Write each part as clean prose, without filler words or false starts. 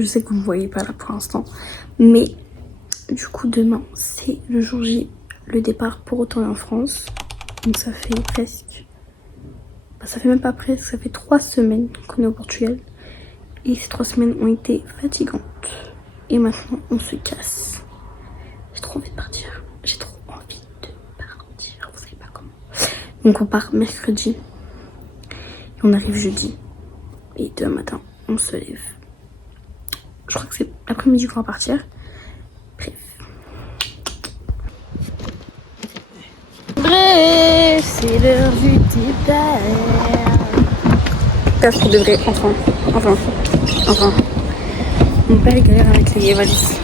Je sais que vous ne voyez pas là pour l'instant. Mais du coup, demain, c'est le jour J, le départ pour retourner en France. Donc ça fait presque... ça fait même pas presque, ça fait 3 semaines qu'on est au Portugal. Et ces 3 semaines ont été fatigantes. Et maintenant, on se casse. J'ai trop envie de partir. J'ai trop envie de partir. Vous savez pas comment. Donc on part mercredi. Et on arrive jeudi. Et demain matin, on se lève. Je crois que c'est l'après-midi qu'on va partir. Bref. Bref, c'est l'heure du départ. Parce qu'on devrait enfin. Mon père est galère avec les valises.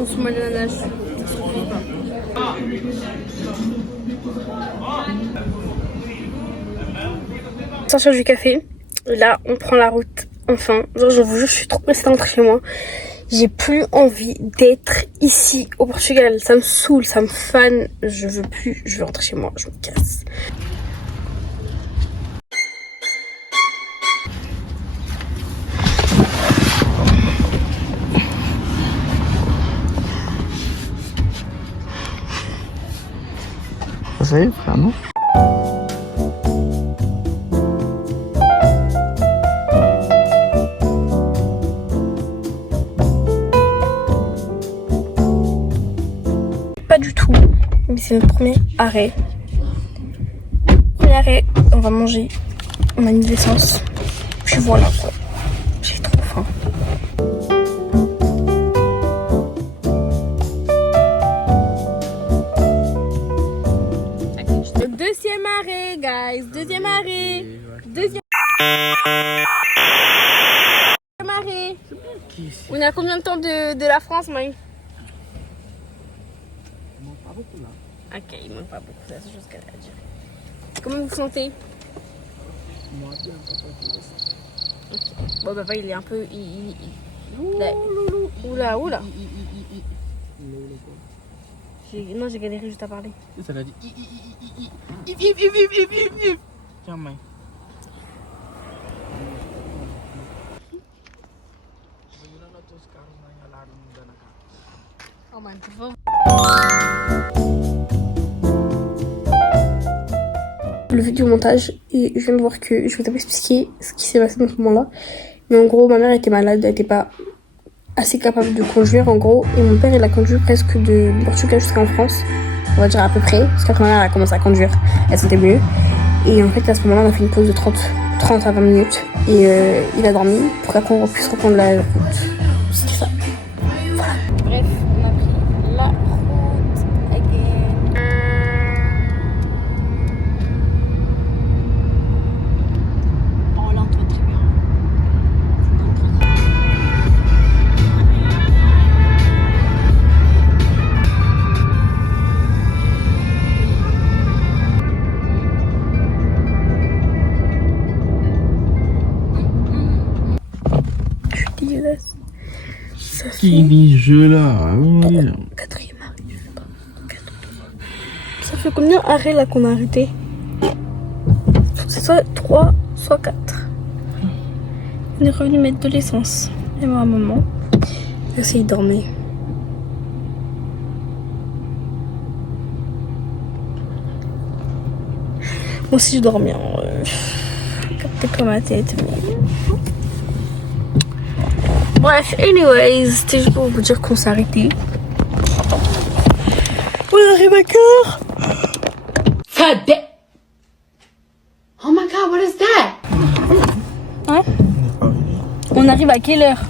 On se met à la nage. Sortir du café. Là, on prend la route. Enfin, genre, je vous jure, je suis trop pressée d'entrer chez moi. J'ai plus envie d'être ici au Portugal. Ça me saoule, ça me fane. Je veux plus. Je veux rentrer chez moi. Je me casse. Ça y est, frère, non? Pas du tout, mais c'est notre premier arrêt. Premier arrêt, on va manger. On a mis de l'essence. Puis voilà quoi. J'ai trop faim. Deuxième arrêt, guys. Deuxième arrêt. Deuxième arrêt. On est à combien de temps de la France, Mike? Il manque pas beaucoup là. Ok, il manque pas beaucoup, c'est la seule chose qu'elle a à dire. Comment vous vous sentez? Moi bien, papa, tu vois ça. Ok. Bon, papa, il est un peu... Oula. Non, j'ai galéré juste à parler. Ça l'a dit. Tiens, Mike. Oh man, por favor. Le vidéo montage et je viens de voir que je vais pas expliquer ce qui s'est passé dans ce moment-là. Mais en gros, ma mère était malade, elle était pas assez capable de conduire en gros. Et mon père, il a conduit presque de Portugal jusqu'en France. On va dire à peu près. Parce qu'après ma mère a commencé à conduire, elle sentait mieux. Et en fait, à ce moment-là, on a fait une pause de 30 à 20 minutes. Et il a dormi pour qu'après on puisse reprendre la route. C'était ça. Voilà. Bref, on a pris la route again. Oh là, on entend très bien. Je suis dégueulasse. Ça fait Qui dit jeu là? quatrième arrêt, je sais pas. Ça fait combien d'arrêts là qu'on a arrêté? Faut que ce soit 3, soit 4. On est revenu mettre de l'essence. Et ma maman, il dormait. Moi aussi je dormais. Capté pas ma tête. Mais... Bref, anyways, c'était juste pour vous dire qu'on s'est arrêté. On arrive à cœur. Oh my god, what is that? Hein? On arrive à quelle heure?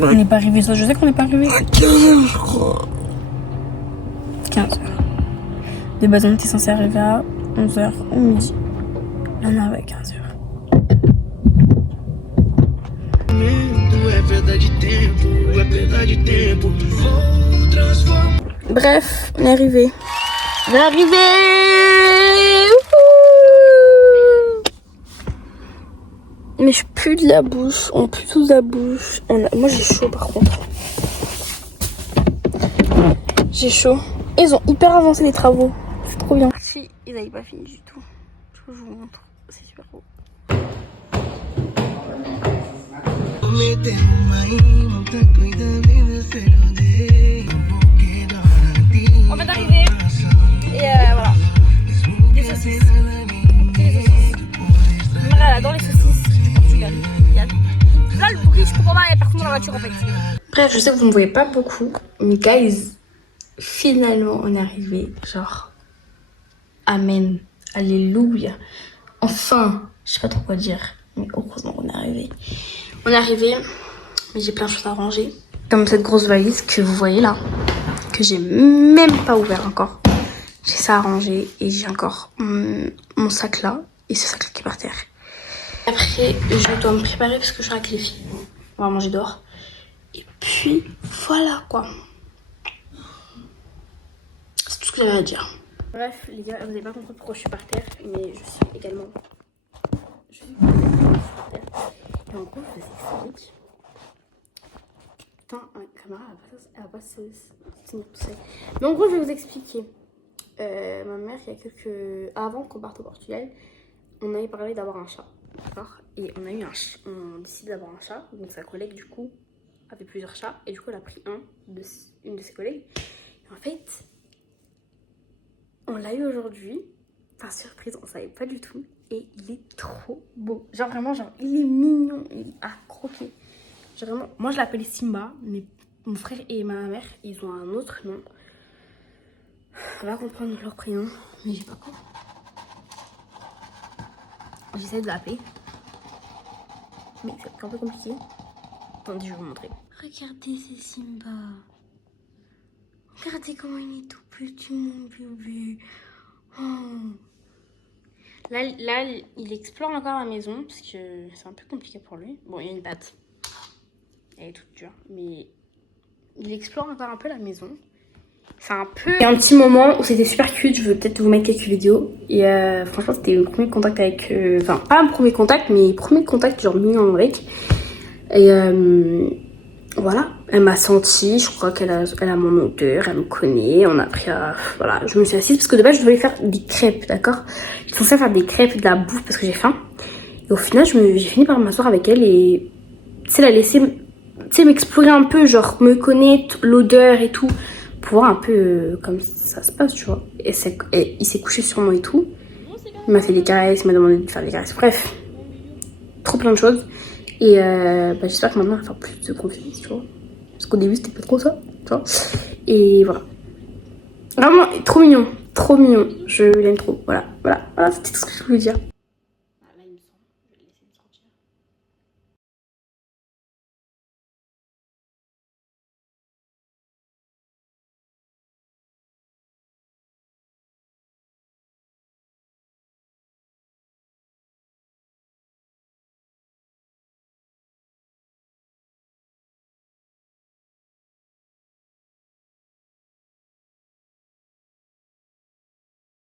On n'est pas arrivé, ça je sais qu'on n'est pas arrivé. 15h je crois. 15h. De base on était censé arriver à 11h au midi. Là on arrive à 15h. Bref, on est arrivé. On est arrivé. Mais je pue de la bouche. On pue tous de la bouche. Moi j'ai chaud par contre. J'ai chaud. Ils ont hyper avancé les travaux. ils n'avaient pas fini du tout. Je vous montre, c'est super beau. On vient d'arriver et voilà. Des saucisses. Des saucisses. Ma mère elle adore les saucisses du Portugal. Là le bruit je comprends pas, il y a personne dans la voiture en fait. Bref, je sais que vous me voyez pas beaucoup, mais guys, finalement on est arrivé. Genre, amen, alléluia. Enfin, je sais pas trop quoi dire, mais heureusement on est arrivé. On est arrivé, mais j'ai plein de choses à ranger. Comme cette grosse valise que vous voyez là, que j'ai même pas ouvert encore. J'ai ça à ranger et j'ai encore mon sac là et ce sac là qui est par terre. Après, je dois me préparer parce que je suis avec les filles. On va manger dehors. Et puis, voilà quoi. C'est tout ce que j'avais à dire. Bref, les gars, vous n'avez pas compris pourquoi je suis par terre, mais je suis également... Je suis par terre. Et en gros, je vous explique. Putain, la caméra, elle va pas se tenir tout seul. Mais en gros, je vais vous expliquer. Ma mère, il y a quelques... Avant qu'on parte au Portugal, on avait parlé d'avoir un chat. D'accord. Et on a eu on décide d'avoir un chat. Donc sa collègue, du coup, avait plusieurs chats. Et du coup, elle a pris une de ses collègues. Et en fait, on l'a eu aujourd'hui. Enfin, surprise, on savait pas du tout. Et il est trop beau. Genre vraiment, genre, il est mignon. Il est à croquer. Genre vraiment, moi je l'appelle Simba. Mais mon frère et ma mère, ils ont un autre nom. On va comprendre leur prénom. Mais j'ai pas quoi. J'essaie de l'appeler. Mais c'est un peu compliqué. Attendez, je vais vous montrer. Regardez, c'est Simba. Regardez comment il est tout petit, mon bébé. Oh. Là, il explore encore la maison parce que c'est un peu compliqué pour lui. Bon, il y a une patte. Elle est toute dure. Mais il explore encore un peu la maison. C'est un peu... Il y a un petit moment où c'était super cute. Je veux peut-être vous mettre quelques vidéos. Et franchement, c'était le premier contact avec... Enfin, pas un premier contact, mais premier contact genre mignon avec. Et voilà. Elle m'a senti. Je crois qu'elle a mon odeur. Elle me connaît. On a pris à... Voilà. Je me suis assise parce que de base, je voulais faire des crêpes, d'accord. J'étais censée faire des crêpes, de la bouffe parce que j'ai faim. Et au final, j'ai fini par m'asseoir avec elle et... Tu sais, la laisser... Tu sais, m'explorer un peu, genre me connaître, l'odeur et tout. Pour voir un peu comme ça se passe, tu vois. Et il s'est couché sur moi et tout. Il m'a fait des caresses, il m'a demandé de faire des caresses. Bref, trop plein de choses. Et j'espère que maintenant, elle va faire plus de confiance, tu vois. Parce qu'au début, c'était pas trop ça, tu vois. Et voilà. Vraiment, trop mignon. Trop mignon. Je l'aime trop. Voilà, c'était tout ce que je voulais dire.